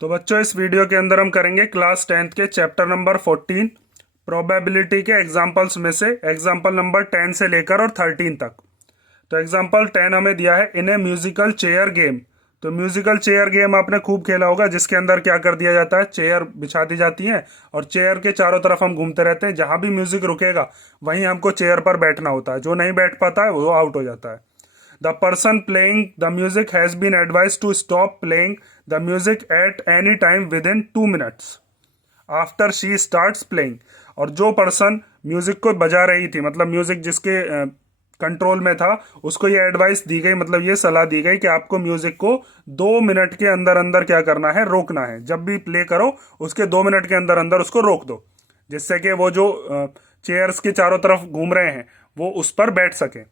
तो बच्चों इस वीडियो के अंदर हम करेंगे क्लास 10th के चैप्टर नंबर 14 प्रोबेबिलिटी के एग्जाम्पल्स में से एग्जाम्पल नंबर 10 से लेकर और 13 तक। तो एग्जाम्पल 10 हमें दिया है इन ए म्यूजिकल चेयर गेम। तो म्यूजिकल चेयर गेम आपने खूब खेला होगा, जिसके अंदर क्या कर दिया जाता है, चेयर बिछा दी जाती है और चेयर के चारों तरफ हम घूमते रहते हैं। जहां भी म्यूजिक रुकेगा वहीं हमको चेयर पर बैठना होता है। जो नहीं बैठ पाता है वो आउट हो जाता है। The person playing the music has been advised to stop playing the music at any time within 2 minutes after she starts playing। और जो पर्सन म्यूजिक को बजा रही थी, मतलब म्यूजिक जिसके कंट्रोल में था, उसको ये एडवाइस दी गई, मतलब ये सलाह दी गई कि आपको म्यूजिक को 2 मिनट के अंदर अंदर क्या करना है, रोकना है। जब भी प्ले करो उसके 2 मिनट के अंदर अंदर उसको रोक दो, जिससे कि वो जो चेयर्स के चारों तरफ घूम रहे हैं वो उस पर बैठ सके।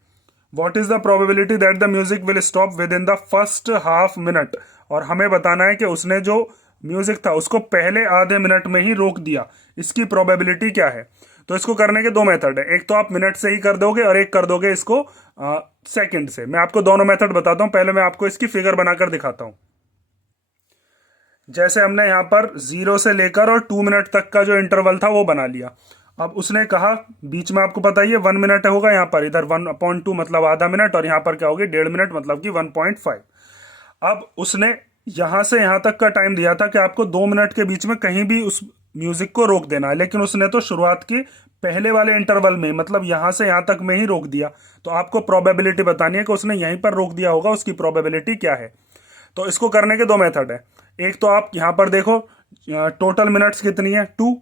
What is the probability that the music will stop with in the first half minute. और हमें बताना है कि उसने जो म्यूजिक था उसको पहले आधे मिनट में ही रोक दिया, इसकी प्रोबेबिलिटी क्या है। तो इसको करने के दो मेथड है, एक तो आप मिनट से ही कर दोगे और एक कर दोगे इसको सेकंड से। मैं आपको दोनों मेथड बताता हूं। पहले मैं आपको इसकी फिगर बनाकर दिखाता हूं। जैसे हमने यहाँ पर 0 से लेकर और 2 मिनट तक का जो इंटरवल था वो बना लिया। अब उसने कहा बीच में, आपको पता ही है 1 मिनट होगा यहाँ पर, इधर 1/2 मतलब आधा मिनट, और यहाँ पर क्या होगी 1.5 मिनट मतलब कि 1.5। अब उसने यहाँ से यहाँ तक का टाइम दिया था कि आपको 2 मिनट के बीच में कहीं भी उस म्यूजिक को रोक देना है, लेकिन उसने तो शुरुआत की पहले वाले इंटरवल में, मतलब यहाँ से यहाँ तक में ही रोक दिया। तो आपको प्रोबेबिलिटी बतानी है कि उसने यहीं पर रोक दिया होगा, उसकी प्रोबेबिलिटी क्या है। तो इसको करने के दो मेथड है। एक तो आप यहाँ पर देखो टोटल मिनट्स कितनी है 2,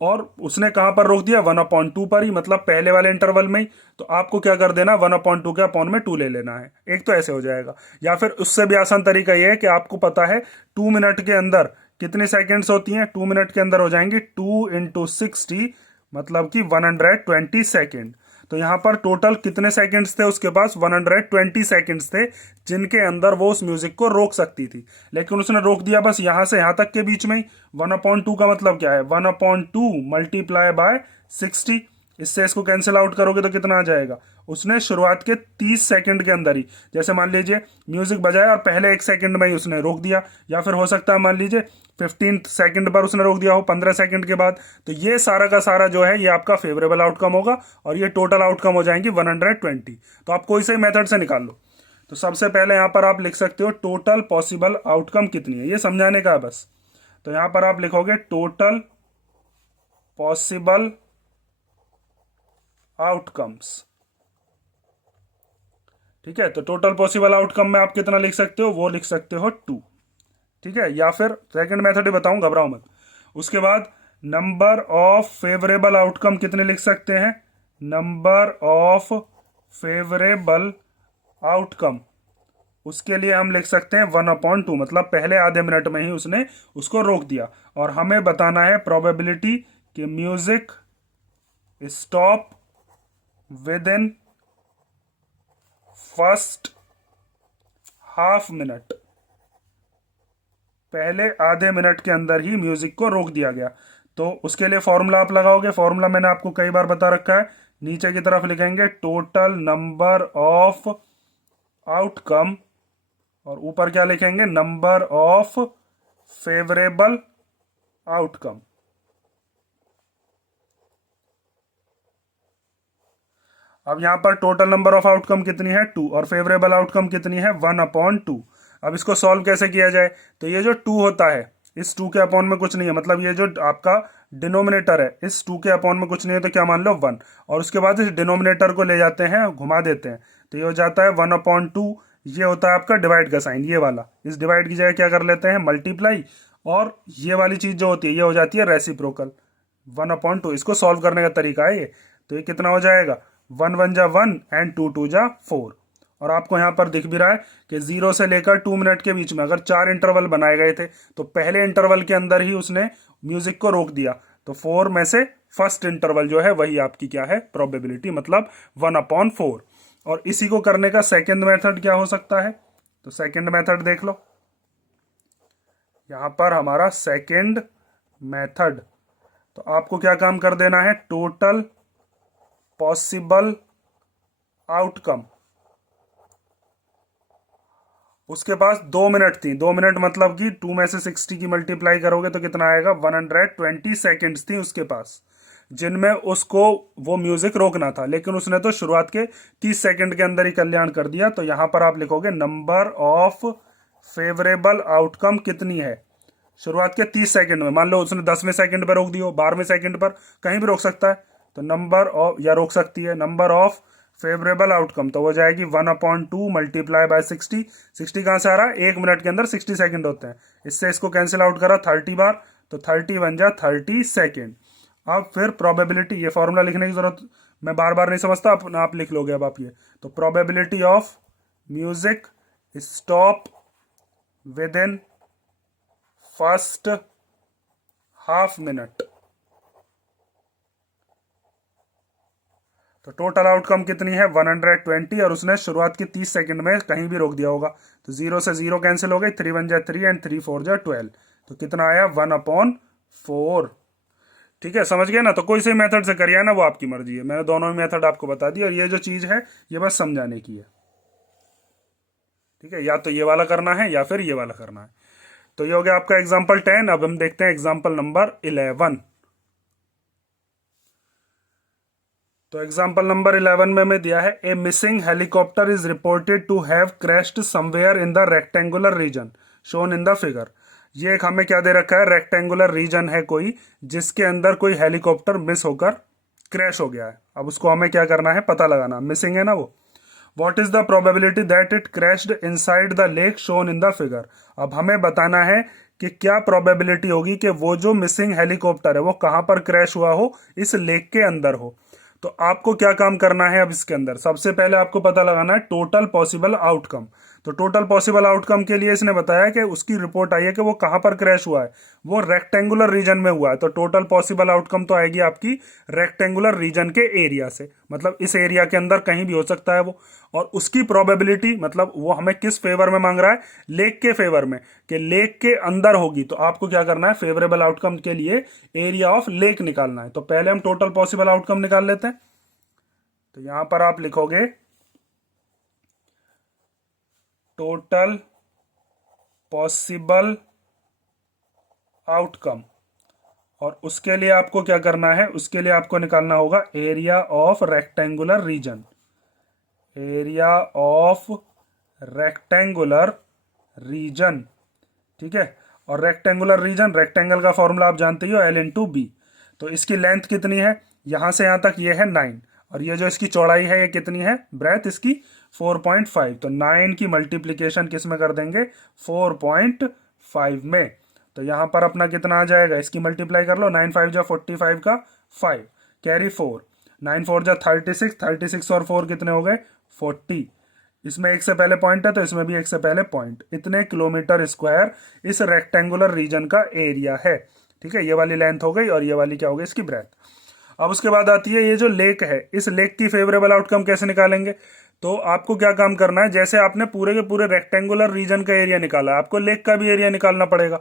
और उसने कहाँ पर रोक दिया 1/2 पर ही, मतलब पहले वाले इंटरवल में ही। तो आपको क्या कर देना, 1/2 के अपॉन में 2 ले लेना है। एक तो ऐसे हो जाएगा, या फिर उससे भी आसान तरीका ये है कि आपको पता है 2 मिनट के अंदर कितनी सेकेंड्स होती हैं। 2 मिनट के अंदर हो जाएंगी 2 × 60, मतलब कि 120 सेकेंड। तो यहाँ पर टोटल कितने सेकंड्स थे उसके पास, 120 सेकंड्स थे, जिनके अंदर वो उस म्यूजिक को रोक सकती थी। लेकिन उसने रोक दिया बस यहाँ से यहाँ तक के बीच में ही। 1/2 का मतलब क्या है, 1/2 मल्टीप्लाई बाय 60। इससे इसको कैंसिल आउट करोगे तो कितना आ जाएगा। उसने शुरुआत के 30 सेकंड के अंदर ही, जैसे मान लीजिए म्यूजिक बजाया और पहले 1 सेकंड में ही उसने रोक दिया, या फिर हो सकता है मान लीजिए 15 सेकंड पर उसने रोक दिया हो, 15 सेकंड के बाद। तो ये सारा का सारा जो है ये आपका फेवरेबल आउटकम होगा, और ये टोटल आउटकम हो जाएंगी 120। तो आप कोई से मेथड से निकाल लो। तो सबसे पहले यहां पर आप लिख सकते हो टोटल पॉसिबल आउटकम कितनी है, ये समझाने का है बस। तो यहां पर आप लिखोगे टोटल पॉसिबल आउटकम्स। ठीक है, तो टोटल पॉसिबल आउटकम में आप कितना लिख सकते हो, वो लिख सकते हो 2। ठीक है, या फिर सेकंड मेथड ही बताऊं, घबराओ मत। उसके बाद नंबर ऑफ फेवरेबल आउटकम कितने लिख सकते हैं, नंबर ऑफ फेवरेबल आउटकम, उसके लिए हम लिख सकते हैं 1/2, मतलब पहले आधे मिनट में ही उसने उसको रोक दिया। और हमें बताना है प्रोबेबिलिटी कि music stop with in first half minute, पहले आधे मिनट के अंदर ही म्यूजिक को रोक दिया गया। तो उसके लिए फॉर्मूला आप लगाओगे, फॉर्मूला मैंने आपको कई बार बता रखा है। नीचे की तरफ लिखेंगे टोटल नंबर ऑफ आउटकम, और ऊपर क्या लिखेंगे, नंबर ऑफ फेवरेबल आउटकम। अब यहां पर टोटल नंबर ऑफ आउटकम कितनी है 2, और फेवरेबल आउटकम कितनी है 1/2। अब इसको सॉल्व कैसे किया जाए, तो ये जो 2 होता है, इस 2 के अपॉन में कुछ नहीं है, मतलब ये जो आपका डिनोमिनेटर है इस 2 के अपॉन में कुछ नहीं है, तो क्या मान लो 1। और उसके बाद इस डिनोमिनेटर को ले जाते हैं, घुमा देते हैं, तो ये हो जाता है 1/2। ये होता है आपका डिवाइड का साइन, ये वाला, इस डिवाइड की जगह क्या कर लेते हैं, मल्टीप्लाई। और ये वाली चीज जो होती है ये हो जाती है रेसिप्रोकल, 1/2। इसको सॉल्व करने का तरीका है ये। तो ये कितना हो जाएगा, 1 1 जा 1 एंड 2 2 जा 4। और आपको यहाँ पर दिख भी रहा है कि 0 से लेकर 2 मिनट के बीच में अगर 4 इंटरवल बनाए गए थे, तो पहले इंटरवल के अंदर ही उसने म्यूजिक को रोक दिया। तो 4 में से फर्स्ट इंटरवल जो है वही आपकी क्या है, प्रोबेबिलिटी, मतलब 1/4। और इसी को करने का सेकेंड मेथड क्या हो सकता है, तो सेकेंड मेथड देख लो। यहां पर हमारा सेकेंड मेथड, तो आपको क्या काम कर देना है, टोटल पॉसिबल आउटकम, उसके पास 2 मिनट थी। 2 मिनट मतलब कि 2 में से 60 की मल्टीप्लाई करोगे तो कितना आएगा, 120 सेकेंड्स थी उसके पास, जिनमें उसको वो म्यूजिक रोकना था, लेकिन उसने तो शुरुआत के 30 सेकंड के अंदर ही कल्याण कर दिया। तो यहां पर आप लिखोगे नंबर ऑफ फेवरेबल आउटकम कितनी है शुरुआत के 30 सेकंड में। मान लो उसने 10वें सेकंड पर रोक दियो, 12वें सेकंड पर, कहीं भी रोक सकता है, तो नंबर ऑफ, या रोक सकती है, नंबर ऑफ फेवरेबल आउटकम तो हो जाएगी 1/2 मल्टीप्लाई बाय 60। 60 कहां से आ रहा है, 1 मिनट के अंदर 60 सेकंड होते हैं, इससे इसको कैंसिल आउट करा 30 बार, तो 30 बन जा 30 सेकेंड। अब फिर प्रोबेबिलिटी, ये फॉर्मूला लिखने की जरूरत मैं बार बार नहीं समझता, आप लिख लोगे अब आप ये। तो probability of music stop with in first half minute. तो टोटल आउटकम कितनी है, 120, और उसने शुरुआत की 30 सेकंड में कहीं भी रोक दिया होगा। तो 0 से 0 कैंसिल हो गई, 3 1 जा 3 एंड 3 4 जा 12, तो कितना आया 1/4। ठीक है, समझ गए ना। तो कोई से मेथड से करिए ना, वो आपकी मर्जी है, मैंने दोनों मेथड आपको बता दी, और ये जो चीज है ये बस समझाने की है। ठीक है, या तो ये वाला करना है या फिर ये वाला करना है। तो ये हो गया आपका एग्जाम्पल 10। अब हम देखते हैं एग्जाम्पल नंबर 11। तो एग्जाम्पल नंबर 11 में हमें दिया है a missing helicopter is reported to have crashed somewhere in the rectangular region shown in the figure. ये एक हमें क्या दे रखा है, रेक्टेंगुलर रीजन है कोई, जिसके अंदर कोई हेलीकॉप्टर मिस होकर क्रैश हो गया है। अब उसको हमें क्या करना है, पता लगाना, मिसिंग है ना वो। What is the probability that it crashed inside the lake shown in the figure. अब हमें बताना है कि क्या प्रोबेबिलिटी होगी कि वो जो मिसिंग हेलीकॉप्टर है वो कहां पर क्रैश हुआ हो, इस लेक के अंदर हो। तो आपको क्या काम करना है, अब इसके अंदर सबसे पहले आपको पता लगाना है टोटल पॉसिबल आउटकम। तो टोटल पॉसिबल आउटकम के लिए इसने बताया कि उसकी रिपोर्ट आई है कि वो कहां पर क्रैश हुआ है, वो रेक्टेंगुलर रीजन में हुआ है। तो टोटल पॉसिबल आउटकम तो आएगी आपकी रेक्टेंगुलर रीजन के एरिया से, मतलब इस एरिया के अंदर कहीं भी हो सकता है वो। और उसकी प्रोबेबिलिटी मतलब वो हमें किस फेवर में मांग रहा है, लेक के फेवर में, कि लेक के अंदर होगी। तो आपको क्या करना है, फेवरेबल आउटकम के लिए एरिया ऑफ लेक निकालना है। तो पहले हम टोटल पॉसिबल आउटकम निकाल लेते हैं। तो यहां पर आप लिखोगे टोटल पॉसिबल आउटकम, और उसके लिए आपको क्या करना है, उसके लिए आपको निकालना होगा area of rectangular reason, area of rectangular reason. ठीक है, और रेक्टेंगुलर रीजन, रेक्टेंगल का फॉर्मूला आप जानते ही हो, L/B। तो इसकी लेंथ कितनी है, यहां से यहां तक ये है 9, और ये जो इसकी चौड़ाई है ये कितनी है, ब्रेथ इसकी 4.5। तो 9 की मल्टीप्लीकेशन किस में कर देंगे, 4.5 में। तो यहां पर अपना कितना आ जाएगा, इसकी मल्टीप्लाई कर लो, 9 5 जा 45 का 5 कैरी 4, 9 4 जा 36, 36 और 4 कितने हो गए 40। इसमें एक से पहले पॉइंट है तो इसमें भी एक से पहले पॉइंट। इतने किलोमीटर स्क्वायर इस रेक्टेंगुलर रीजन का एरिया है। ठीक है, ये वाली लेंथ हो गई, और ये वाली क्या हो गई, इसकी ब्रेथ। अब उसके बाद आती है ये जो लेक है, इस लेक की फेवरेबल आउटकम कैसे निकालेंगे। तो आपको क्या काम करना है, जैसे आपने पूरे के पूरे रेक्टेंगुलर रीजन का एरिया निकाला, आपको लेक का भी एरिया निकालना पड़ेगा।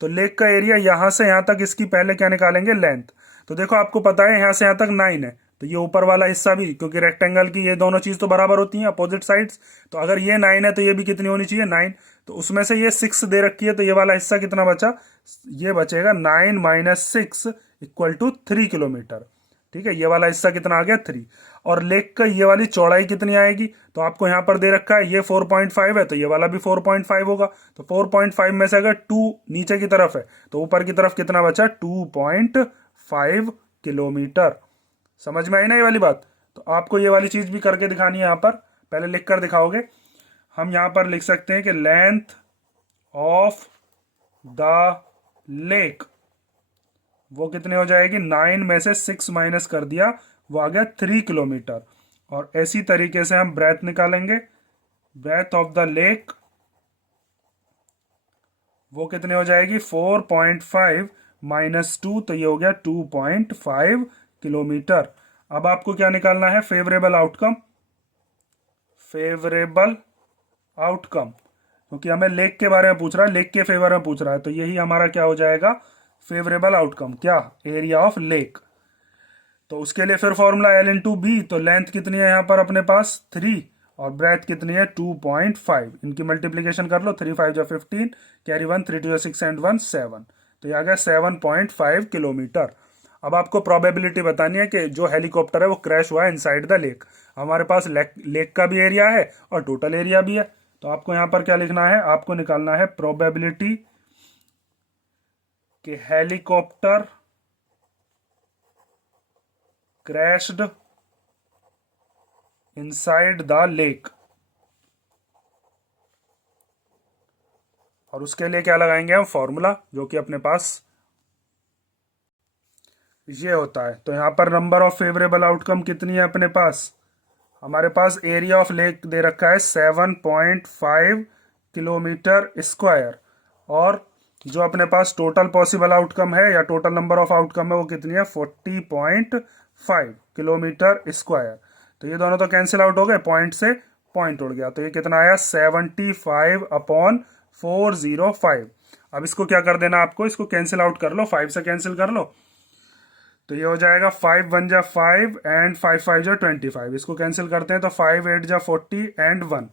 तो लेक का एरिया यहां से यहां तक, इसकी पहले क्या निकालेंगे, लेंथ। तो देखो आपको पता है यहां से यहां तक 9 है, तो ये ऊपर वाला हिस्सा भी, क्योंकि रेक्टेंगल की ये दोनों चीज तो बराबर होती हैं, अपोजिट साइड्स। तो अगर ये 9 है तो ये भी कितनी होनी चाहिए, 9। तो उसमें से ये 6 दे रखी है, तो ये वाला हिस्सा कितना बचा, ये बचेगा 9 - 6 = 3 किलोमीटर। ठीक है, ये वाला हिस्सा कितना आ गया, 3। और लेक का ये वाली चौड़ाई कितनी आएगी, तो आपको यहां पर दे रखा है ये 4.5 है, तो ये वाला भी 4.5 होगा। तो 4.5 में से अगर 2 नीचे की तरफ है तो ऊपर की तरफ कितना बचा, 2.5 किलोमीटर। समझ में आई ना ये वाली बात। तो आपको ये वाली चीज भी करके दिखानी है, यहां पर पहले लिख कर दिखाओगे। हम यहां पर लिख सकते हैं कि लेंथ ऑफ द लेक वो कितने हो जाएगी, 9 में से 6 माइनस कर दिया, वो आ गया 3 किलोमीटर। और ऐसी तरीके से हम ब्रेथ निकालेंगे, ब्रेथ ऑफ द लेक वो कितने हो जाएगी, 4.5 - 2, तो ये हो गया 2.5 किलोमीटर। अब आपको क्या निकालना है, फेवरेबल आउटकम, फेवरेबल आउटकम, क्योंकि हमें लेक के बारे में पूछ रहा है, लेक के फेवर में पूछ रहा है, तो यही हमारा क्या हो जाएगा, फेवरेबल आउटकम, क्या, एरिया ऑफ लेक। तो उसके लिए फिर फॉर्मूला L/B। तो लेंथ कितनी है यहाँ पर अपने पास 3, और ब्रेथ कितनी है 2.5। इनकी मल्टीप्लीकेशन कर लो, 3 5 जा 15, कैरी 1, 3 2 जा 6 एंड 1 7, तो ये आ गया 7.5 किलोमीटर। अब आपको प्रोबेबिलिटी बतानी है कि जो हेलीकॉप्टर है वो क्रैश हुआ है इनसाइड द लेक। हमारे पास लेक का भी एरिया है और टोटल एरिया भी है, तो आपको यहाँ पर क्या लिखना है, आपको निकालना है प्रोबेबिलिटी कि helicopter crashed inside the lake, और उसके लिए क्या लगाएंगे हम, फॉर्मूला, जो कि अपने पास ये होता है। तो यहां पर नंबर ऑफ फेवरेबल आउटकम कितनी है अपने पास, हमारे पास एरिया ऑफ लेक दे रखा है 7.5 किलोमीटर स्क्वायर, और जो अपने पास टोटल पॉसिबल आउटकम है या टोटल नंबर ऑफ आउटकम है वो कितनी है 40.5 किलोमीटर स्क्वायर। तो ये दोनों तो कैंसिल आउट हो गए, पॉइंट से पॉइंट उड़ गया, तो ये कितना आया 75/405। अब इसको क्या कर देना आपको, इसको कैंसिल आउट कर लो, 5 से कैंसिल कर लो, तो ये हो जाएगा 5 1 जा 5 एंड 5 5 जा 25। इसको कैंसिल करते हैं तो 5 8 जा 40 एंड 1,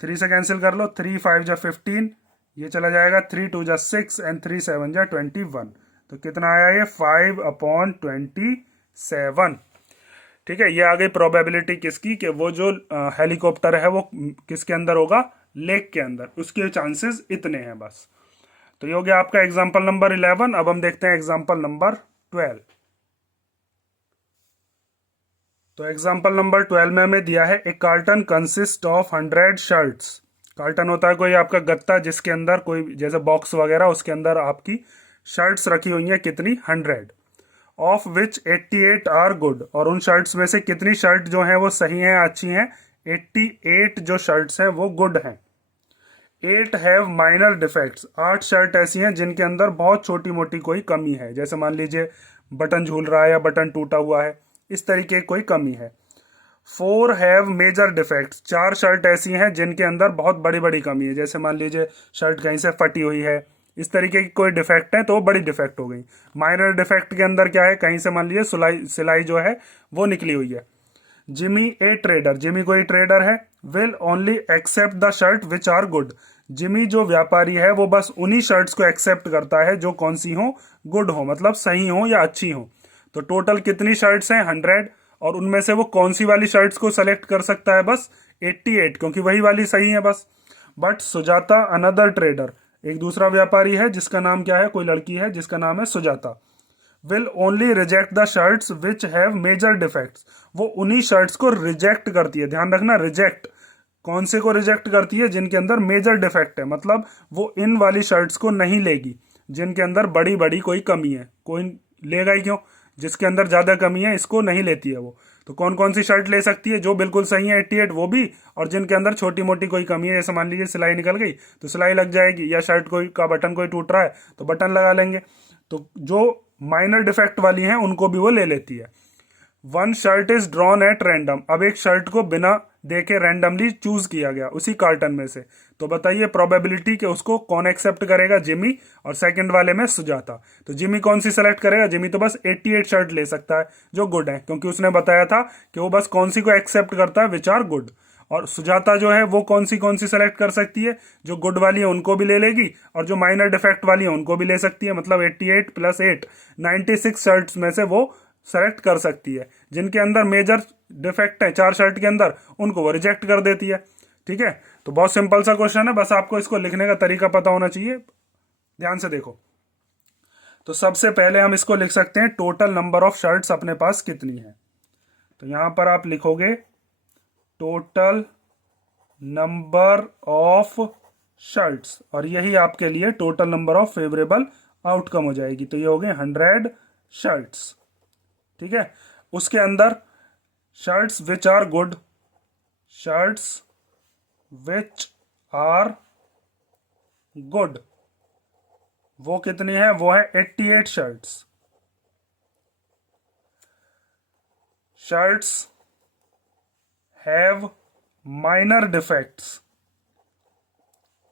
3 से कैंसिल कर लो, 3 5 जा 15, ये चला जाएगा 3 2 जा 6 एंड 3 7 जा 21। तो कितना आया ये 5/27। ठीक है, ये आ गई प्रोबेबिलिटी किसकी, कि वो जो हेलीकॉप्टर है वो किसके अंदर होगा, लेक के अंदर, उसके चांसेस इतने हैं बस। तो ये हो गया आपका एग्जाम्पल नंबर 11। अब हम देखते हैं एग्जाम्पल नंबर 12। तो एग्जाम्पल नंबर 12 में हमें दिया है, एक carton consist of 100 shirts. Carton होता है कोई आपका गत्ता जिसके अंदर कोई जैसे बॉक्स वगैरह, उसके अंदर आपकी शर्ट्स रखी हुई हैं, कितनी 100, ऑफ विच 88 आर गुड, और उन शर्ट्स में से कितनी शर्ट जो हैं वो सही हैं, अच्छी हैं, 88 जो शर्ट्स हैं वो गुड हैं। 8 हैव माइनर डिफेक्ट्स, 8 शर्ट ऐसी हैं जिनके अंदर बहुत छोटी मोटी कोई कमी है, जैसे मान लीजिए बटन झूल रहा है या बटन टूटा हुआ है, इस तरीके की कोई कमी है। 4 हैव मेजर डिफेक्ट्स, 4 शर्ट ऐसी हैं जिनके अंदर बहुत बड़ी बड़ी कमी है, जैसे मान लीजिए शर्ट कहीं से फटी हुई है, इस तरीके की कोई डिफेक्ट है तो वो बड़ी डिफेक्ट हो गई। माइनर डिफेक्ट के अंदर क्या है, कहीं से मान लीजिए सिलाई जो है वो निकली हुई है। जिमी ए ट्रेडर, जिमी कोई ट्रेडर है, will only accept the shirt which are good, Jimmy जो व्यापारी है वो बस उन्हीं शर्ट्स को एक्सेप्ट करता है जो कौन सी हो, गुड हो, मतलब सही हो या अच्छी हो। तो टोटल कितनी शर्ट्स हैं 100, और उनमें से वो कौन सी वाली शर्ट्स को सेलेक्ट कर सकता है, बस 88, क्योंकि वही वाली सही है बस। बट सुजाता अनदर ट्रेडर, एक दूसरा व्यापारी है जिसका नाम क्या है, कोई लड़की है जिसका नाम है Sujata, will only reject the shirts which have major defects, वो उन्हीं शर्ट्स को रिजेक्ट करती है, ध्यान रखना, रिजेक्ट कौन से को रिजेक्ट करती है, जिनके अंदर मेजर डिफेक्ट है, मतलब वो इन वाली शर्ट्स को नहीं लेगी जिनके अंदर बड़ी बड़ी कोई कमी है, कोई लेगा ही क्यों, जिसके अंदर ज्यादा कमी है इसको नहीं लेती है वो। तो कौन कौन सी शर्ट ले सकती है, जो बिल्कुल सही है 88 वो भी, और जिनके अंदर छोटी मोटी कोई कमी है, जैसे मान लीजिए सिलाई निकल गई तो सिलाई लग जाएगी, या शर्ट कोई का बटन कोई टूट रहा है तो बटन लगा लेंगे। तो जो माइनर डिफेक्ट वाली हैं उनको भी वो ले लेती है। 1 shirt is drawn at random, अब एक शर्ट को बिना देखे रैंडमली चूज किया गया उसी कार्टन में से, तो बताइए प्रोबेबिलिटी कि उसको कौन एक्सेप्ट करेगा, जिमी, और सेकंड वाले में सुजाता। तो जिमी कौन सी सेलेक्ट करेगा, जिमी तो बस 88 शर्ट ले सकता है जो गुड है, क्योंकि उसने बताया था कि वो बस कौन सी को एक्सेप्ट करता है, विच आर गुड। और सुजाता जो है वो कौन सी सेलेक्ट कर सकती है, जो गुड वाली है उनको भी ले लेगी, और जो माइनर डिफेक्ट वाली है उनको भी ले सकती है, मतलब 88 + 8 96 शर्ट्स में से वो सेलेक्ट कर सकती है। जिनके अंदर मेजर डिफेक्ट है 4 शर्ट के अंदर, उनको वो रिजेक्ट कर देती है। ठीक है, तो बहुत सिंपल सा क्वेश्चन है, बस आपको इसको लिखने का तरीका पता होना चाहिए। ध्यान से देखो, तो सबसे पहले हम इसको लिख सकते हैं, टोटल नंबर ऑफ शर्ट्स अपने पास कितनी है। तो यहां पर आप लिखोगे टोटल नंबर ऑफ शर्ट्स, और यही आपके लिए total number of favourable outcome हो जाएगी। तो ये हो गए 100 शर्ट्स। ठीक है, उसके अंदर shirts which are good, shirts which are good वो कितनी है, वो है 88 shirts. Shirts have minor defects,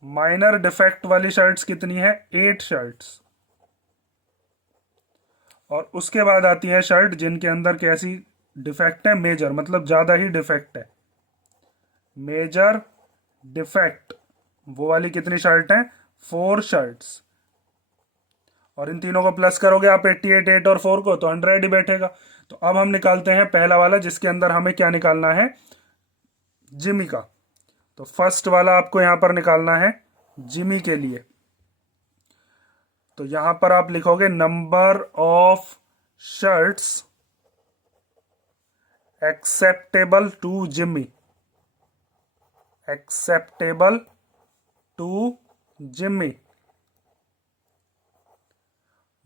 minor defect वाली शर्ट्स कितनी है 8 शर्ट्स। और उसके बाद आती है शर्ट जिनके अंदर कैसी डिफेक्ट है, मेजर, मतलब ज्यादा ही डिफेक्ट है, मेजर डिफेक्ट, वो वाली कितनी शर्ट हैं, 4 शर्ट्स। और इन तीनों को प्लस करोगे आप 88, 8 और 4 को, तो 100 ही बैठेगा। तो अब हम निकालते हैं पहला वाला, जिसके अंदर हमें क्या निकालना है, जिमी का। तो फर्स्ट वाला आपको यहां पर निकालना है जिमी के लिए। तो यहां पर आप लिखोगे number of shirts acceptable to Jimmy, acceptable to Jimmy.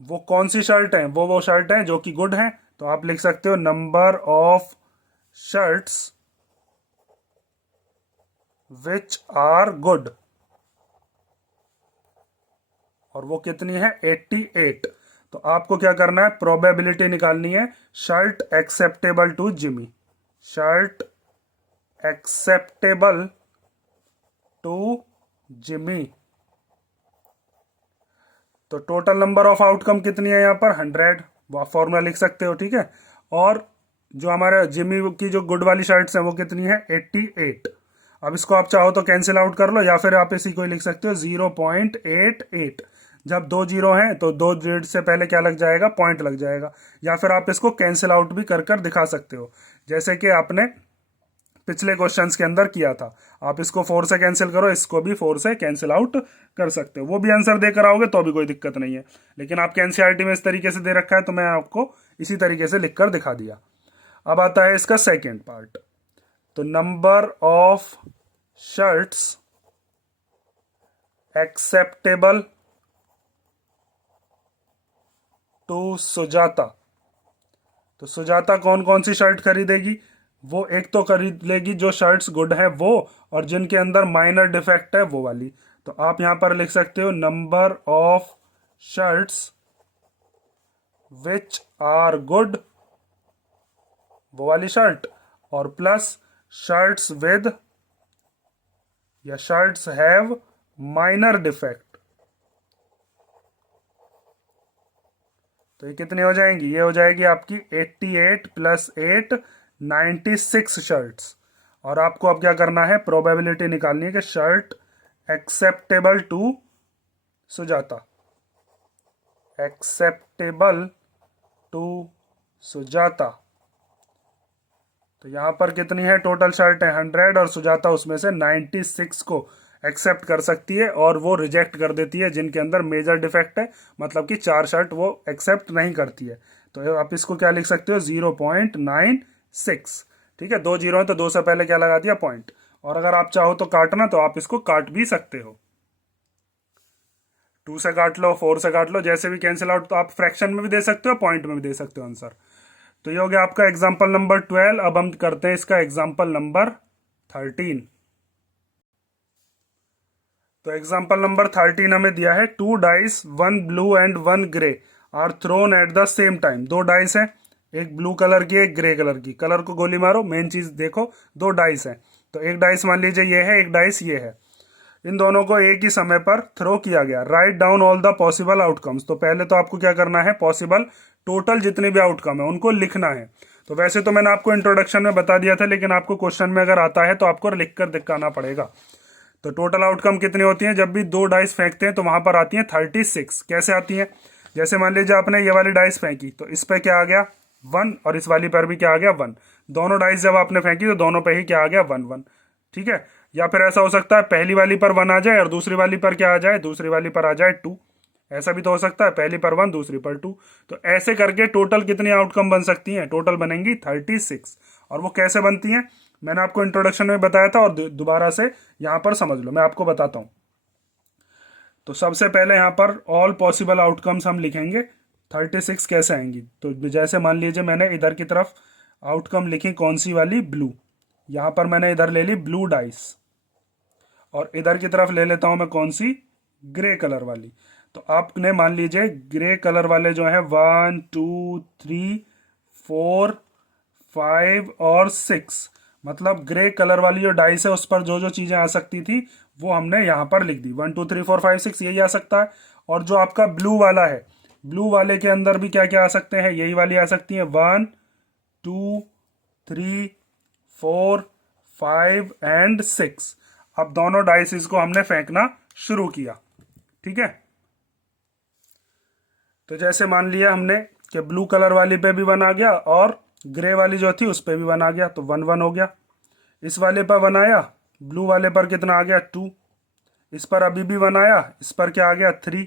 वो कौन सी शर्ट है, वो शर्ट है जो कि गुड है, तो आप लिख सकते हो number of shirts which are good, और वो कितनी है, 88। तो आपको क्या करना है, प्रोबेबिलिटी निकालनी है shirt acceptable to Jimmy, shirt acceptable to Jimmy. तो टोटल नंबर ऑफ आउटकम कितनी है यहाँ पर, 100, वो आप फॉर्मूला लिख सकते हो, ठीक है। और जो हमारे जिमी की जो गुड वाली शर्ट्स हैं वो कितनी है, 88। अब इसको आप चाहो तो कैंसिल आउट कर लो, या फिर आप इसी को ही लिख सकते हो 0.88। जब 2 जीरो हैं तो 2 जीरो से पहले क्या लग जाएगा, पॉइंट लग जाएगा। या फिर आप इसको कैंसिल आउट भी कर कर दिखा सकते हो, जैसे कि आपने पिछले क्वेश्चंस के अंदर किया था। आप इसको 4 से कैंसिल करो, इसको भी 4 से कैंसिल आउट कर सकते हो, वो भी आंसर देकर आओगे तो भी कोई दिक्कत नहीं है। लेकिन आपके एनसीईआरटी में इस तरीके से दे रखा है, तो मैं आपको इसी तरीके से लिखकर दिखा दिया। अब आता है इसका सेकेंड पार्ट। तो number of shirts acceptable to Sujata. तो सुजाता कौन कौन सी शर्ट खरीदेगी, वो एक तो खरीद लेगी जो शर्ट्स गुड है वो, और जिनके अंदर माइनर डिफेक्ट है वो वाली। तो आप यहां पर लिख सकते हो number of shirts which are good, वो वाली शर्ट, और प्लस शर्ट्स विद या शर्ट्स हैव माइनर डिफेक्ट। तो ये कितनी हो जाएंगी, ये हो जाएगी आपकी 88 प्लस 8 96 शर्ट्स। और आपको अब क्या करना है, प्रोबेबिलिटी निकालनी है कि shirt acceptable to Sujata, acceptable to Sujata. तो यहां पर कितनी है, टोटल शर्ट है 100, और सुजाता उसमें से 96 को एक्सेप्ट कर सकती है, और वो रिजेक्ट कर देती है जिनके अंदर मेजर डिफेक्ट है, मतलब कि 4 शर्ट वो एक्सेप्ट नहीं करती है। तो आप इसको क्या लिख सकते हो, 0.96। ठीक है, 2 जीरो है तो 2 से पहले क्या लगा दिया, पॉइंट। और अगर आप चाहो तो काटना, तो आप इसको काट भी सकते हो, 2 से काट लो, 4 से काट लो, जैसे भी कैंसिल आउट। तो आप फ्रैक्शन में भी दे सकते हो, पॉइंट में भी दे सकते हो आंसर। तो ये हो गया आपका एग्जाम्पल नंबर 12। अब हम करते हैं इसका एग्जाम्पल नंबर 13। तो एग्जाम्पल नंबर 13 हमें दिया है 2 dice, 1 blue and 1 grey are thrown at the same time. 2 dice हैं, एक ब्लू कलर की एक ग्रे कलर की। कलर को गोली मारो, मेन चीज देखो, 2 डाइस हैं। तो एक डाइस मान लीजिए ये है, एक डाइस ये है। इन दोनों को एक ही समय पर थ्रो किया गया। Write down all the possible outcomes. तो पहले तो आपको क्या करना है, पॉसिबल टोटल जितने भी आउटकम है उनको लिखना है। तो वैसे तो मैंने आपको इंट्रोडक्शन में बता दिया था, लेकिन आपको क्वेश्चन में अगर आता है तो आपको लिख कर दिखाना पड़ेगा। तो टोटल आउटकम कितनी होती है, जब भी 2 डाइस फेंकते हैं तो वहां पर आती है 36। कैसे आती है, जैसे मान लीजिए आपने ये वाली डाइस फेंकी, तो इस पे क्या आ गया, 1, और इस वाली पर भी क्या आ गया, 1। दोनों डाइस जब आपने फेंकी तो दोनों पे ही क्या आ गया, 1 1। ठीक है, या फिर ऐसा हो सकता है पहली वाली पर 1 आ जाए और दूसरी वाली पर क्या आ जाए, दूसरी वाली पर आ जाए 2। ऐसा भी तो हो सकता है, पहली पर 1 दूसरी पर 2। तो ऐसे करके टोटल कितनी आउटकम बन सकती हैं, टोटल बनेंगी 36। और वो कैसे बनती हैं, मैंने आपको इंट्रोडक्शन में बताया था, और दोबारा से यहां पर समझ लो, मैं आपको बताता हूं। तो सबसे पहले यहां पर ऑल पॉसिबल आउटकम्स हम लिखेंगे, 36 कैसे आएंगी। तो जैसे मान लीजिए मैंने इधर की तरफ आउटकम लिखी, कौन सी वाली, ब्लू। यहां पर मैंने इधर ले ली ब्लू डाइस, और इधर की तरफ ले लेता हूं मैं कौन सी, ग्रे कलर वाली। तो आपने मान लीजिए ग्रे कलर वाले जो है 1 2 3 4 5 और 6, मतलब ग्रे कलर वाली जो डाइस है उस पर जो जो चीजें आ सकती थी वो हमने यहां पर लिख दी। 1 2 3 4 5 6 यही आ सकता है। और जो आपका ब्लू वाला है, ब्लू वाले के अंदर भी क्या क्या आ सकते हैं, यही वाली आ सकती है, 1 2 3 4 5 एंड 6। अब दोनों डाइस को हमने फेंकना शुरू किया। ठीक है, तो जैसे मान लिया हमने कि ब्लू कलर वाली पे भी 1 आ गया और ग्रे वाली जो थी उस पे भी 1 आ गया, तो 1 1 हो गया। इस वाले पर 1 आया, ब्लू वाले पर कितना आ गया 2। इस पर अभी भी 1 आया, इस पर क्या आ गया 3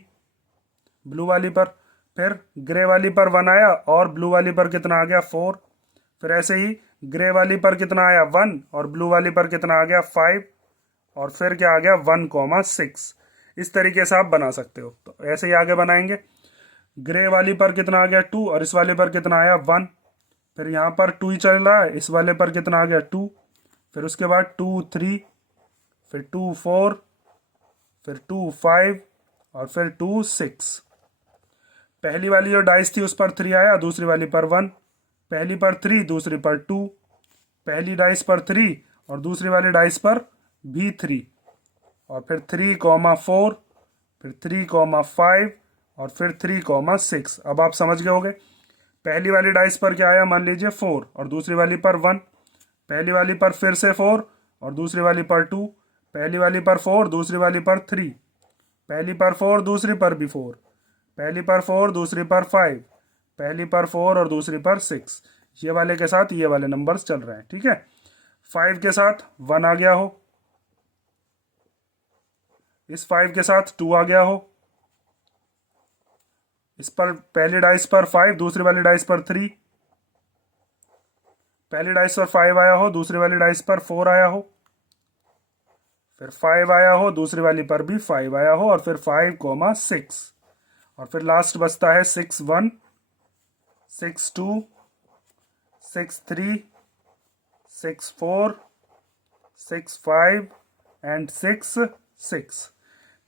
ब्लू वाली पर। फिर ग्रे वाली पर 1 आया और ब्लू वाली पर कितना आ गया 4। फिर ऐसे ही ग्रे वाली पर कितना आया 1 और ब्लू वाली पर कितना आ गया 5 और फिर क्या आ गया 1,6। इस तरीके से आप बना सकते हो। तो ऐसे ही आगे बनाएंगे। ग्रे वाली पर कितना आ गया 2 और इस वाले पर कितना आया 1। फिर यहाँ पर 2 ही चल रहा है, इस वाले पर कितना आ गया 2। फिर उसके बाद 2 3, फिर 2 4, फिर 2 5 और फिर 2 6। पहली वाली जो डाइस थी उस पर 3 आया, दूसरी वाली पर 1। पहली पर 3, दूसरी पर 2। पहली डाइस पर 3 और दूसरी वाली डाइस पर भी 3 और फिर 3,4, फिर 3,5 और फिर 3,6। अब आप समझ गए होगे। पहली वाली डाइस पर क्या आया, मान लीजिए 4 और दूसरी वाली पर 1। पहली वाली पर फिर से 4 और दूसरी वाली पर 2। पहली वाली पर 4, दूसरी वाली पर 3। पहली पर 4, दूसरी पर भी 4। पहली पर 4, दूसरी पर 5। पहली पर 4 और दूसरी पर 6। ये वाले के साथ ये वाले नंबर्स चल रहे हैं। ठीक है, 5 के साथ 1 आ गया हो, इस 5 के साथ 2 आ गया हो, इस पर पहली डाइस पर 5, दूसरी वाली डाइस पर 3। पहली डाइस पर 5 आया हो, दूसरी वाली डाइस पर 4 आया हो, फिर 5 आया हो, दूसरी वाली पर भी 5 आया हो और फिर 5,6 और फिर लास्ट बचता है 6 1, 6 2, 6 3, 6 4, 6 5 एंड 6 6।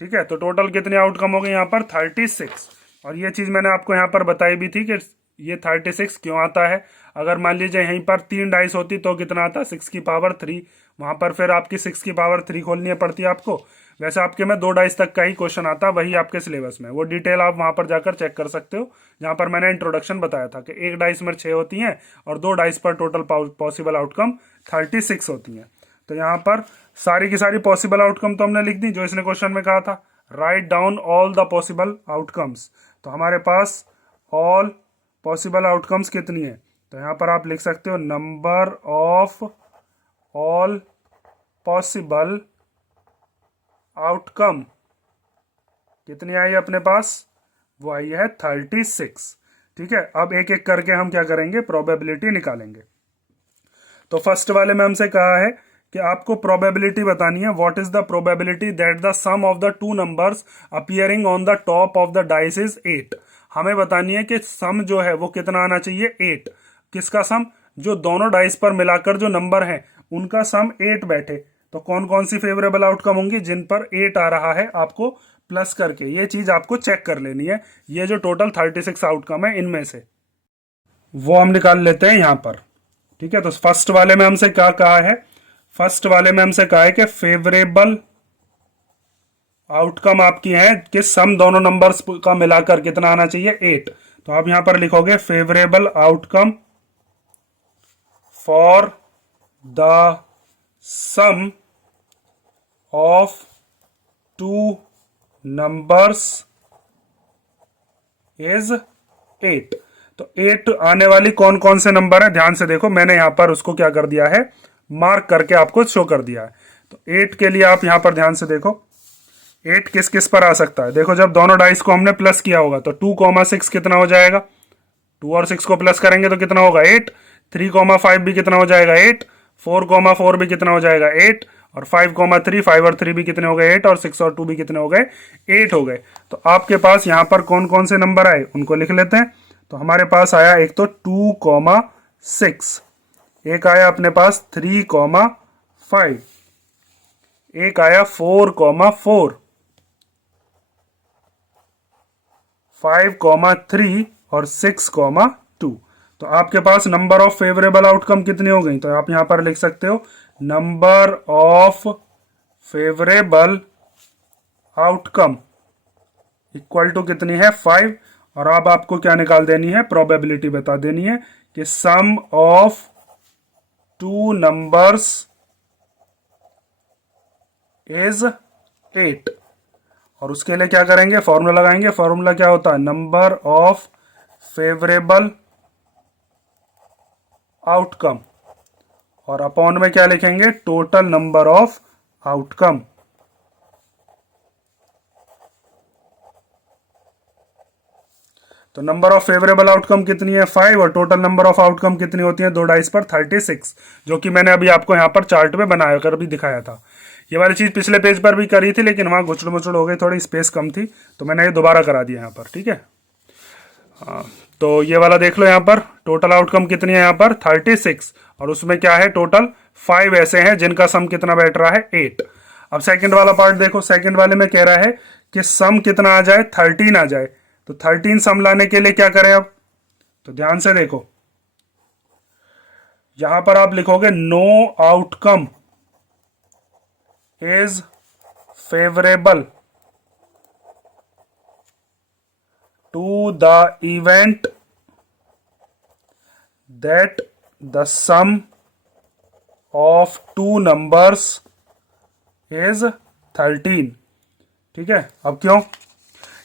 ठीक है, तो टोटल कितने आउटकम हो गए यहाँ पर 36। और ये चीज़ मैंने आपको यहाँ पर बताई भी थी कि ये 36 क्यों आता है। अगर मान लीजिए यहीं पर 3 डाइस होती तो कितना आता, 6 की पावर 3। वहाँ पर फिर आपकी 6 की पावर 3 खोलनी पड़ती है आपको। वैसे आपके में 2 डाइस तक का ही क्वेश्चन आता, वही आपके सिलेबस में। वो डिटेल आप वहाँ पर जाकर चेक कर सकते हो, जहाँ पर मैंने इंट्रोडक्शन बताया था कि 1 डाइस में 6 होती हैं और 2 डाइस पर टोटल पॉसिबल आउटकम 36 होती हैं। तो यहाँ पर सारी की सारी पॉसिबल आउटकम तो हमने लिख दी जो इसने क्वेश्चन में कहा था, write down all the possible outcomes. तो हमारे पास ऑल पॉसिबल आउटकम्स कितनी है, तो यहाँ पर आप लिख सकते हो number of all possible outcome कितनी आई अपने पास, वो आई है 36। ठीक है, अब एक एक करके हम क्या करेंगे, प्रोबेबिलिटी निकालेंगे। तो फर्स्ट वाले में हमसे कहा है कि आपको प्रोबेबिलिटी बतानी है। What is the probability that the sum of the two numbers appearing on the top of the dice is 8। हमें बतानी है कि सम जो है वो कितना आना चाहिए 8। किसका सम, जो दोनों डाइस पर मिलाकर जो नंबर हैं उनका सम 8 बैठे। तो कौन कौन सी फेवरेबल आउटकम होंगी जिन पर 8 आ रहा है, आपको प्लस करके ये चीज आपको चेक कर लेनी है। ये जो टोटल 36 आउटकम है इनमें से वो हम निकाल लेते हैं यहां पर। ठीक है, तो फर्स्ट वाले में हमसे क्या कहा है, फर्स्ट वाले में हमसे कहा है कि फेवरेबल आउटकम आपकी है कि सम दोनों नंबर्स का मिलाकर कितना आना चाहिए 8। तो आप यहां पर लिखोगे favourable outcome for the sum of two numbers is 8। तो 8 आने वाली कौन कौन से नंबर है, ध्यान से देखो, मैंने यहां पर उसको क्या कर दिया है, मार्क करके आपको शो कर दिया है। तो 8 के लिए आप यहां पर ध्यान से देखो 8 किस किस पर आ सकता है। देखो जब दोनों डाइस को हमने प्लस किया होगा तो 2,6 कितना हो जाएगा, 2 और 6 को प्लस करेंगे तो कितना होगा 8। 3,5 भी कितना हो जाएगा 8। 4,4 भी कितना हो जाएगा 8 और 5,3, 5 और 3 भी कितने हो गए 8 और 6 और 2 भी कितने हो गए 8 हो गए। तो आपके पास यहाँ पर कौन कौन से नंबर आए उनको लिख लेते हैं। तो हमारे पास आया एक तो 2,6, एक आया अपने पास 3,5, एक आया 4,4, 5,3 और 6,2। तो आपके पास नंबर ऑफ फेवरेबल आउटकम कितनी हो गई, तो आप यहां पर लिख सकते हो number of favourable outcome equal to कितनी है 5। और अब आपको क्या निकाल देनी है, प्रोबेबिलिटी बता देनी है कि sum of two numbers is 8। और उसके लिए क्या करेंगे, फॉर्मूला लगाएंगे। फॉर्मूला क्या होता है, नंबर ऑफ फेवरेबल आउटकम, और अपॉन में क्या लिखेंगे, टोटल नंबर ऑफ आउटकम। तो नंबर ऑफ फेवरेबल आउटकम कितनी है, 5, और टोटल नंबर ऑफ आउटकम कितनी होती है, 2 डाइस पर 36, जो कि मैंने अभी आपको यहाँ पर चार्ट में बनाया कर भी दिखाया था। ये वाली चीज़ पिछले पेज पर भी करी थी, लेकिन वहाँ गुचड़ मुचड़ हो गई, थोड़ी स्पेस कम थी, तो मैंने ये दोबारा करा दिया यहाँ पर। ठीक है, तो ये वाला देख लो, यहाँ पर टोटल आउटकम कितनी है, यहाँ पर 36, और उसमें क्या है, टोटल 5 ऐसे हैं जिनका सम कितना बैठ रहा है, 8। अब सेकंड वाला पार्ट देखो, सेकंड वाले में कह रहा है कि सम कितना आ जाए, 13 आ जाए। तो 13 सम लाने के लिए क्या करें अब, तो ध्यान से देखो, यहां पर आप लिखोगे no outcome is favourable to the event that the sum of two numbers is 13। ठीक है, अब क्यों,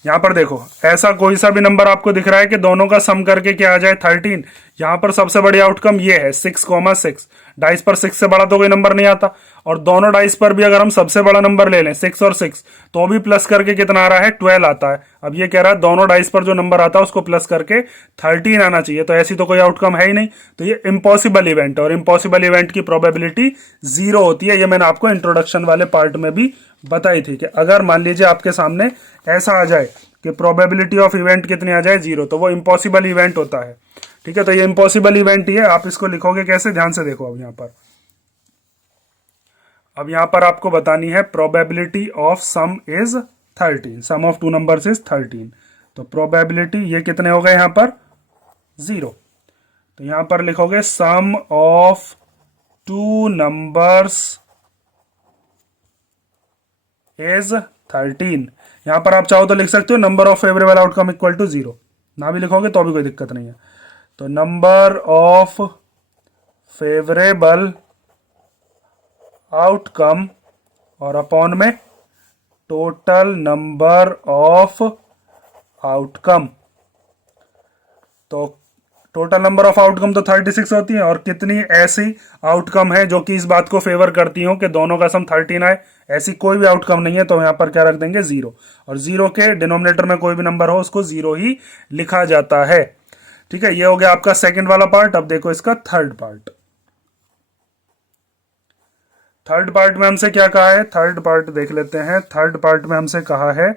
यहां पर देखो, ऐसा कोई सा भी नंबर आपको दिख रहा है कि दोनों का सम करके क्या आ जाए, 13। यहां पर सबसे बड़ी आउटकम ये है 6,6। डाइस पर 6 से बड़ा तो कोई नंबर नहीं आता, और दोनों डाइस पर भी अगर हम सबसे बड़ा नंबर ले लें 6 और 6, तो भी प्लस करके कितना आ रहा है, 12 आता है। अब ये कह रहा है दोनों डाइस पर जो नंबर आता है उसको प्लस करके 13 आना चाहिए, तो ऐसी तो कोई आउटकम है ही नहीं, तो ये इम्पॉसिबल इवेंट है, और इम्पॉसिबल इवेंट की प्रोबेबिलिटी 0 होती है। ये मैंने आपको इंट्रोडक्शन वाले पार्ट में भी बताई थी कि अगर मान लीजिए आपके सामने ऐसा आ जाए कि प्रोबेबिलिटी ऑफ इवेंट कितनी आ जाए, 0, तो वो इम्पॉसिबल इवेंट होता है। ठीक है, तो ये इम्पॉसिबल इवेंट ही है। आप इसको लिखोगे कैसे, ध्यान से देखो। अब यहां पर आपको बतानी है probability of sum is 13, sum of two numbers is 13। तो प्रोबेबिलिटी ये कितने हो गए यहां पर, 0। तो यहां पर लिखोगे sum of two numbers is 13। यहां पर आप चाहो तो लिख सकते हो number of favourable outcome equal to 0, ना भी लिखोगे तो भी कोई दिक्कत नहीं है। तो नंबर ऑफ फेवरेबल आउटकम और अपॉन में टोटल नंबर ऑफ आउटकम। तो टोटल नंबर ऑफ आउटकम तो 36 होती है, और कितनी ऐसी आउटकम है जो कि इस बात को फेवर करती हो कि दोनों का सम 13 आए, ऐसी कोई भी आउटकम नहीं है। तो यहां पर क्या रख देंगे, 0, और 0 के डिनोमिनेटर में कोई भी नंबर हो उसको 0 ही लिखा जाता है। ठीक है, ये हो गया आपका सेकंड वाला पार्ट। अब देखो इसका थर्ड पार्ट। थर्ड पार्ट में हमसे क्या कहा है, थर्ड पार्ट देख लेते हैं। थर्ड पार्ट में हमसे कहा है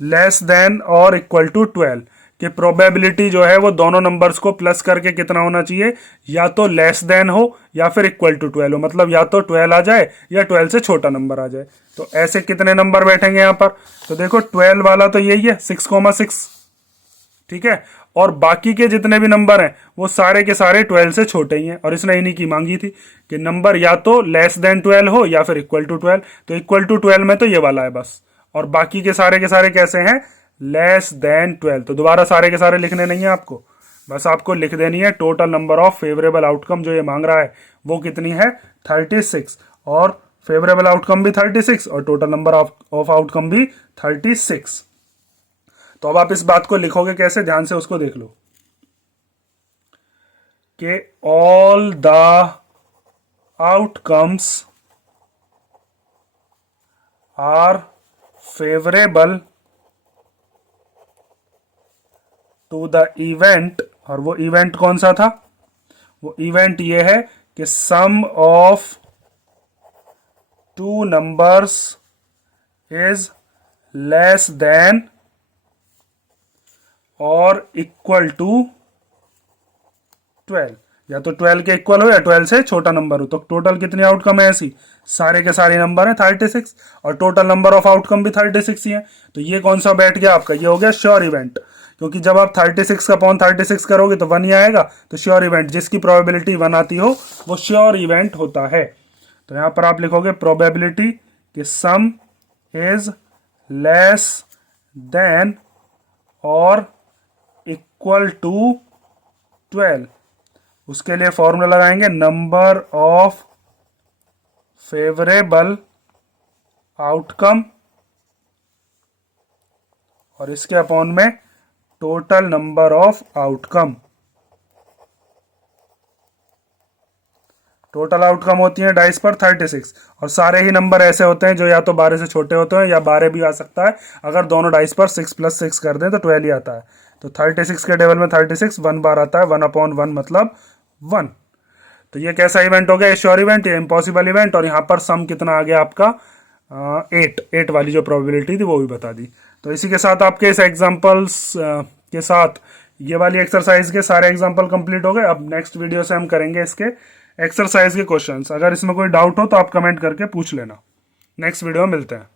लेस देन और इक्वल टू 12, कि प्रोबेबिलिटी जो है वो दोनों नंबर्स को प्लस करके कितना होना चाहिए, या तो लेस देन हो या फिर इक्वल टू 12 हो, मतलब या तो 12 आ जाए या 12 से छोटा नंबर आ जाए। तो ऐसे कितने नंबर बैठेंगे यहाँ पर, तो देखो 12 वाला तो यही है 6,6। ठीक है, और बाकी के जितने भी नंबर हैं वो सारे के सारे 12 से छोटे ही हैं, और इसने इन्हीं की मांगी थी कि नंबर या तो लेस देन 12 हो या फिर इक्वल टू 12। तो इक्वल टू 12 में तो ये वाला है बस, और बाकी के सारे कैसे हैं, लेस देन 12। तो दोबारा सारे के सारे लिखने नहीं है आपको, बस आपको लिख देनी है total number of favourable outcome जो ये मांग रहा है वो कितनी है, 36, और फेवरेबल आउटकम भी 36 और टोटल नंबर ऑफ आउटकम भी 36। तो अब आप इस बात को लिखोगे कैसे, ध्यान से उसको देख लो कि all the outcomes are favourable to the event, और वो इवेंट कौन सा था, वो इवेंट ये है कि sum of two numbers is less than और इक्वल टू 12, या तो 12 के इक्वल हो या 12 से छोटा नंबर हो। तो टोटल कितनी आउटकम है ऐसी, सारे के सारे नंबर हैं 36, और टोटल नंबर ऑफ आउटकम भी 36 ही है। तो ये कौन सा बैठ गया आपका, ये हो गया श्योर इवेंट, क्योंकि जब आप 36 का अपॉन 36 करोगे तो 1 ही आएगा। तो श्योर इवेंट जिसकी प्रोबेबिलिटी 1 आती हो वो श्योर इवेंट होता है। तो यहां पर आप लिखोगे प्रोबेबिलिटी कि सम इज लेस देन और इक्वल टू 12। उसके लिए फॉर्मूला लगाएंगे नंबर ऑफ फेवरेबल आउटकम और इसके अपॉन में total number of outcome. Total outcome होती है डाइस पर 36 और सारे ही नंबर ऐसे होते हैं जो या तो 12 से छोटे होते हैं या 12 भी आ सकता है। अगर दोनों डाइस पर 6 + 6 कर दें तो 12 ही आता है। तो 36 के टेबल में 36 1 बार आता है, 1/1 मतलब 1। तो ये कैसा इवेंट हो गया? श्योर इवेंट, ये इम्पॉसिबल इवेंट। और यहाँ पर सम कितना आ गया आपका? 8 वाली जो प्रोबेबिलिटी थी वो भी बता दी। तो इसी के साथ आपके इस एग्जाम्पल्स के साथ ये वाली एक्सरसाइज के सारे एग्जाम्पल कंप्लीट हो गए। अब नेक्स्ट वीडियो से हम करेंगे इसके एक्सरसाइज के क्वेश्चंस। अगर इसमें कोई डाउट हो तो आप कमेंट करके पूछ लेना। नेक्स्ट वीडियो में मिलते हैं।